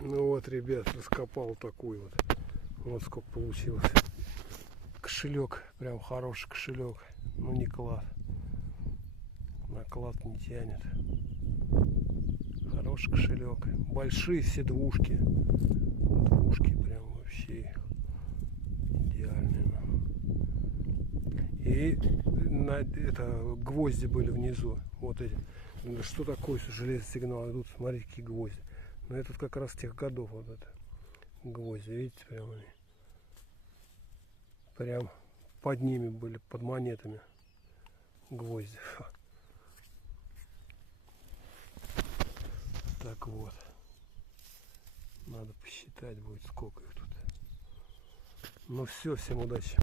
Ну вот, ребят, раскопал такой вот. Вот сколько получилось. Кошелек, прям хороший кошелек. Ну не клад. Наклад не тянет. Хороший кошелек. Большие все двушки. Двушки прям вообще идеальные. И это гвозди были внизу. Вот эти. Что такое железный сигнал? Идут, смотрите, какие гвозди. Но это как раз тех годов вот это. Гвозди, видите, прям они. Прям под ними были, под монетами. Гвозди. Так вот. Надо посчитать будет, сколько их тут. Ну все, всем удачи.